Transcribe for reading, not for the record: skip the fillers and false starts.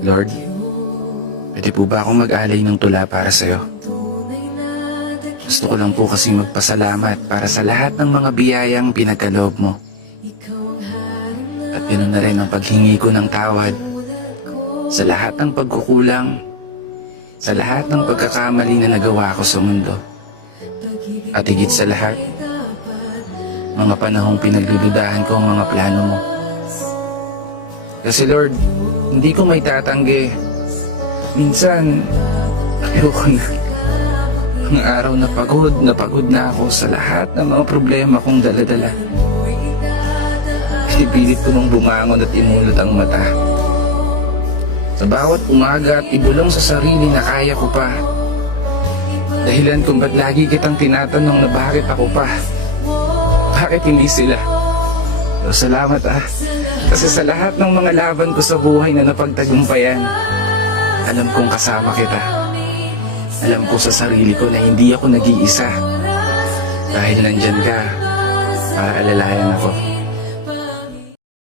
Lord, pwede po ba akong mag-alay ng tula para sa'yo? Gusto ko lang po kasi magpasalamat para sa lahat ng mga biyayang pinagkaloob mo. At ganoon na rin ang paghingi ko ng tawad sa lahat ng pagkukulang, sa lahat ng pagkakamali na nagawa ko sa mundo. At higit sa lahat, mga panahong pinagluludahan ko ang mga plano mo. Kasi Lord, hindi ko may tatanggi. Minsan, ayoko na. Ang araw na pagod na ako sa lahat ng mga problema kong daladala. Pinipilit ko mong bumangon at imulot ang mata. Sa bawat umaga at ibulong sa sarili na kaya ko pa. Dahilan kung ba't lagi kitang tinatanong na bakit ako pa. Bakit hindi sila? Pero salamat kasi sa lahat ng mga laban ko sa buhay na napagtagumpayan, alam kong kasama kita. Alam ko sa sarili ko na hindi ako nag-iisa. Dahil nandyan ka, para alalayan ako.